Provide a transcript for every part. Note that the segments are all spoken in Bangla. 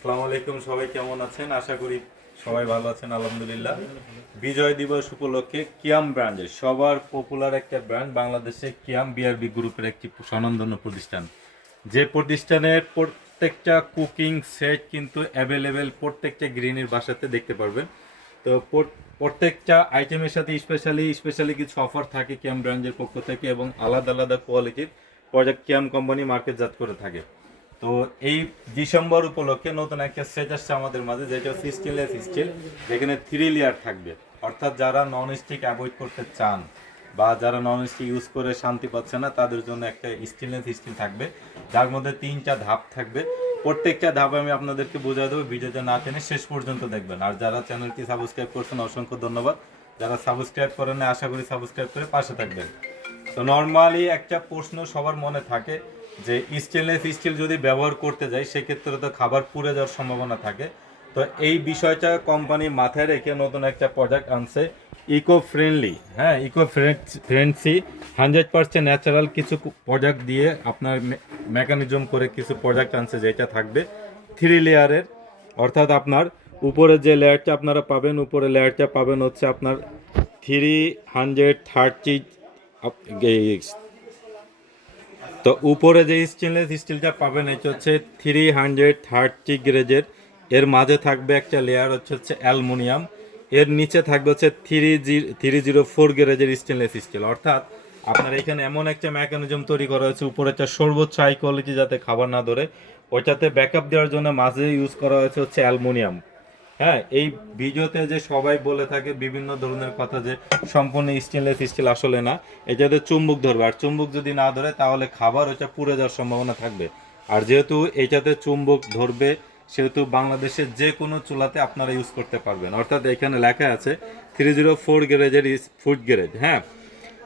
আসসালামু আলাইকুম, সবাই কেমন আছেন? আশা করি সবাই ভালো আছেন, আলহামদুলিল্লাহ। বিজয় দিবস উপলক্ষে কিয়াম ব্র্যান্ডের সবার পপুলার একটা ব্র্যান্ড বাংলাদেশে কিয়াম বিআরবি গ্রুপের একটি স্বনামধন্য প্রতিষ্ঠান। যে প্রতিষ্ঠানের প্রত্যেকটা কুকিং সেট কিন্তু অ্যাভেলেবেল প্রত্যেকটা গ্রিনের বাসাতে দেখতে পারবেন। তো প্রত্যেকটা আইটেমের সাথে স্পেশালি স্পেশালি কিছু অফার থাকে কিয়াম ব্র্যান্ডের পক্ষ থেকে এবং আলাদা আলাদা কোয়ালিটির প্রোডাক্ট কিয়াম কোম্পানি মার্কেটজাত করে থাকে। তো এই ডিসেম্বর উপলক্ষে নতুন একটা সেট আসছে আমাদের মাঝে, যেটা হচ্ছে স্টেনলেস স্টিল যেখানে থ্রি লেয়ার থাকবে। অর্থাৎ যারা নন স্টিক অ্যাভয়েড করতে চান বা যারা নন স্টিক ইউজ করে শান্তি পাচ্ছে না, তাদের জন্য একটা স্টেনলেস স্টিল থাকবে। যার মধ্যে তিনটা ধাপ থাকবে। প্রত্যেকটা ধাপ আমি আপনাদেরকে বোঝা দেবো ভিডিওতে না টেনে শেষ পর্যন্ত দেখবেন। আর যারা চ্যানেলটি সাবস্ক্রাইব করছেন, অসংখ্য ধন্যবাদ। যারা সাবস্ক্রাইব করেন আশা করি সাবস্ক্রাইব করে পাশে থাকবেন। তো নর্মালি একটা প্রশ্ন সবার মনে থাকে যে স্টেনলেস স্টিল যদি ব্যবহার করতে যাই, সেক্ষেত্রে তো খাবার পুড়ে যাওয়ার সম্ভাবনা থাকে। তো এই বিষয়টা কোম্পানি মাথায় রেখে নতুন একটা প্রোডাক্ট আনছে ইকো ফ্রেন্ডলি হ্যাঁ eco friendly hundred percent natural কিছু প্রোডাক্ট দিয়ে আপনার মেকানিজম করে কিছু প্রোডাক্ট আনছে যেটা থাকবে থ্রি লেয়ারের অর্থাৎ আপনার উপরে যে লেয়ারটা আপনারা পাবেন, উপরে লেয়ারটা পাবেন হচ্ছে আপনার থ্রি হান্ড্রেড থার্টি তো উপরে যে স্টেনলেস স্টিলটা পাবেন, এটা হচ্ছে থ্রি হান্ড্রেড থার্টি গ্রেজের এর মাঝে থাকবে একটা লেয়ার হচ্ছে হচ্ছে অ্যালুমিনিয়াম। এর নিচে থাকবে হচ্ছে three G three zero four গ্রেজের stainless steel অর্থাৎ আপনার এখানে এমন একটা মেকানিজম তৈরি করা হয়েছে, উপরে একটা সর্বোচ্চ হাই কোয়ালিটি যাতে খাবার না ধরে, ওইটাতে ব্যাকআপ দেওয়ার জন্য মাঝে ইউজ করা হয়েছে হচ্ছে অ্যালুমিনিয়াম। হ্যাঁ এই ভিডিওতে যে সবাই বলে থাকে বিভিন্ন ধরনের কথা যে সম্পূর্ণ স্টেনলেস স্টিল আসলে না এটাতে চুম্বক ধরবে। আর চুম্বক যদি না ধরে, তাহলে খাবার ওটা পুড়ে যাওয়ার সম্ভাবনা থাকবে। আর যেহেতু এটাতে চুম্বক ধরবে, সেহেতু বাংলাদেশের যে কোনো চুলাতে আপনারা ইউজ করতে পারবেন। অর্থাৎ এখানে লেখা আছে থ্রি জিরো ফোর গ্যারেজের ফুড গ্যারেজ হ্যাঁ?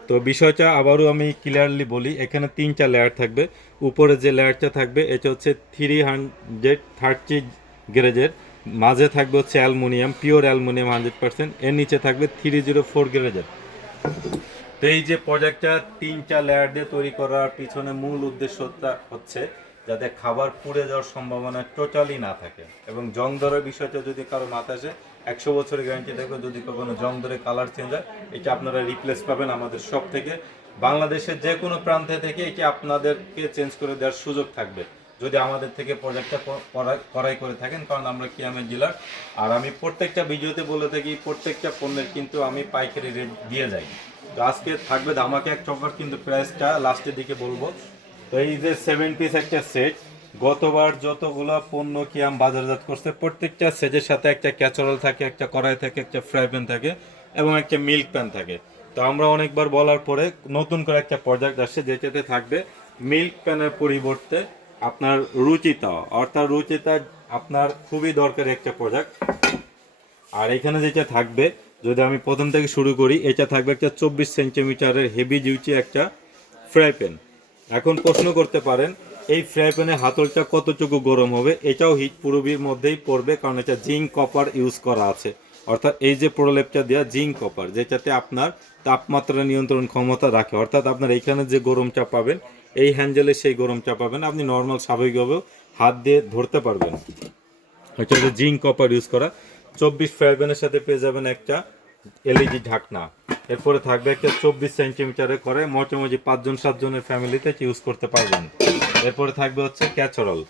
তো বিষয়টা আবারও আমি ক্লিয়ারলি বলি, এখানে তিনটা লেয়ার থাকবে। উপরে যে লেয়ারটা থাকবে, এটা হচ্ছে থ্রি হান্ড্রেড থার্টি গ্যারেজের মাঝে থাকবে হচ্ছে aluminium, pure aluminium hundred percent, এর নিচে থাকবে থ্রি জিরো ফোর গ্যারেজের তো এই যে প্রজেক্টটা তিনটা লেয়ার দিয়ে তৈরি করার পিছনে মূল উদ্দেশ্যটা হচ্ছে যাতে খাবার পুড়ে যাওয়ার সম্ভাবনা টোটালি না থাকে এবং জং ধরার বিষয়টা যদি কারও মাথা আসে, একশো বছরের গ্যারান্টি থাকবে যদি কখনো জং ধরে কালার চেঞ্জ হয়, এটা আপনারা রিপ্লেস পাবেন আমাদের সব থেকে। বাংলাদেশের যে কোনো প্রান্তে থেকে এটি আপনাদেরকে চেঞ্জ করে দেওয়ার সুযোগ থাকবে। যদি আমাদের থেকে প্রজেক্টটা করাই করে থাকেন, কারণ আমরা কিয়ামের জেলার আর আমি প্রত্যেকটা ভিডিওতে বলে থাকি, প্রত্যেকটা পণ্যের কিন্তু আমি পাইকারি রেট দিয়ে যাই। আজকে থাকবে ধামাকে এক চক্কর কিন্তু প্রাইসটা লাস্টের দিকে বলব। তো এই যে সেভেন পিস একটা সেট গতবার যতগুলো পণ্য কিয়াম বাজারজাত করছে, প্রত্যেকটা সেটের সাথে একটা ক্যাচরল থাকে, একটা কড়াই থাকে, একটা ফ্রাই প্যান থাকে, এবং একটা মিল্ক প্যান থাকে। তো আমরা অনেকবার বলার পরে নতুন করে একটা প্রজেক্ট আসছে, যেটাতে থাকবে মিল্ক প্যানের পরিবর্তে আপনার রুচিতা, অর্থাৎ রুচিতা আপনার খুবই দরকারি একটা প্রোডাক্ট আর এখানে যেটা থাকবে, যদি আমি প্রথম থেকে শুরু করি, এটা থাকবে একটা চব্বিশ সেন্টিমিটারের হেভি ডিউটি একটা ফ্রাই প্যান এখন প্রশ্ন করতে পারেন, এই ফ্রাই প্যানে হাতলটা কতটুকু গরম হবে? এটাও হিট পুরবির মধ্যেই পড়বে, কারণ এটা জিঙ্ক কপার ইউজ করা আছে। অর্থাৎ এই যে প্রলেপটা দেওয়া জিঙ্ক কপার যেটাতে আপনার তাপমাত্রা নিয়ন্ত্রণ ক্ষমতা রাখে। অর্থাৎ আপনার এখানে যে গরমটা পাবেন এই হ্যান্ডেলে সেই গরমটা পাবেন। আপনি নর্মাল স্বাভাবিকভাবেও হাত দিয়ে ধরতে পারবেন। হচ্ছে জিঙ্ক কপার ইউজ করা। চব্বিশ ফ্রাইব্যানের সাথে পেয়ে যাবেন একটা এলইডি ঢাকনা। এরপরে থাকবে একটা চব্বিশ সেন্টিমিটারে করে মোটামুটি পাঁচজন, সাতজনের ফ্যামিলিতে ইউজ করতে পারবেন। এরপরে থাকবে হচ্ছে ক্যাচরল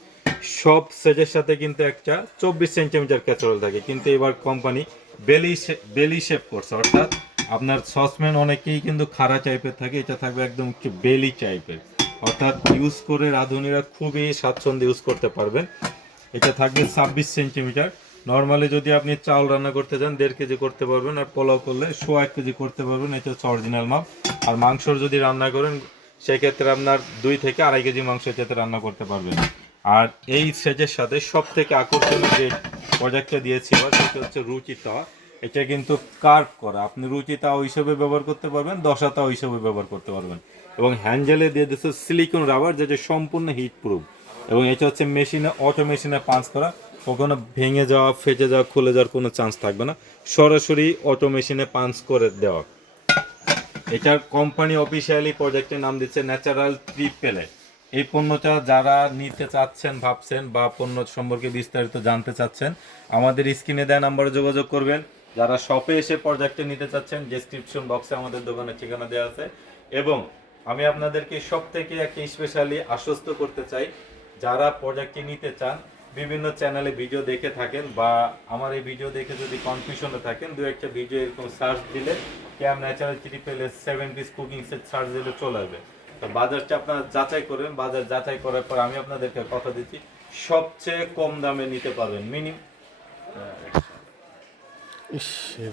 সব সেজের সাথে কিন্তু একটা চব্বিশ সেন্টিমিটার ক্যাচরল থাকে। কিন্তু এবার কোম্পানি বেলি বেলি শেপ করছে। অর্থাৎ আপনার সসম্যান অনেকেই কিন্তু খাড়া টাইপের থাকে। এটা থাকবে একদম বেলি টাইপের অর্থাৎ ইউজ করে রাঁধুনিরা খুবই স্বাচ্ছন্দ্যে ইউজ করতে পারবেন। এটা থাকবে ছাব্বিশ সেন্টিমিটার। নর্মালি যদি আপনি চাল রান্না করতে চান দেড় কেজি করতে পারবেন আর পোলাও করলে শো এক কেজি করতে পারবেন। এটা হচ্ছে অরিজিনাল মাপ। আর মাংসর যদি রান্না করেন, সেক্ষেত্রে আপনার দুই থেকে আড়াই কেজি মাংস এটাতে রান্না করতে পারবেন। আর এই সেটের সাথে সব থেকে আকর্ষণীয় যে প্রোডাক্টটা দিয়েছি সেটা হচ্ছে রুচি তাওয়া। এটা কিন্তু কার্ভ করা। আপনি রুচি তাও হিসেবে ব্যবহার করতে পারবেন, দশা তাও হিসেবে ব্যবহার করতে পারবেন। এবং হ্যান্ডেলে দিয়ে দিচ্ছে সিলিকন রাবার যেটা সম্পূর্ণ হিট প্রুফ এবং এটা হচ্ছে মেশিনে অটো মেশিনে পাঞ্চ করা। কখনো ভেঙে যাওয়া, ফেটে যাওয়া, খুলে যাওয়ার কোনো চান্স থাকবে না। সরাসরি অটো মেশিনে পাঞ্চ করে দেওয়া। এটার কোম্পানি অফিসিয়ালি প্রজেক্টের নাম দিচ্ছে ন্যাচারাল ট্রি প্যালেট এই পণ্যটা যারা নিতে চাচ্ছেন, ভাবছেন বা পণ্য সম্পর্কে বিস্তারিত জানতে চাচ্ছেন, আমাদের স্ক্রিনে দেওয়া নাম্বারে যোগাযোগ করবেন। যারা শপে এসে প্রোডাক্টে নিতে চাচ্ছেন ডেসক্রিপশন বক্সে আমাদের দোকানের ঠিকানা দেওয়া আছে। এবং আমি আপনাদেরকে সব থেকে একটা স্পেশালি আশ্বস্ত করতে চাই, যারা প্রোডাক্টটি নিতে চান, বিভিন্ন চ্যানেলে ভিডিও দেখে থাকেন বা আমার এই ভিডিও দেখে যদি কনফিউশনে থাকেন, দু একটা ভিডিও এরকম সার্চ দিলে ক্যাম natural triple seven piece cooking set search দিলে চলে আসবে। তো বাজারটা আপনারা যাচাই করবেন, বাজার যাচাই করার পর আমি আপনাদেরকে কথা দিচ্ছি, সবচেয়ে কম দামে নিতে পারবেন। Minimum İşte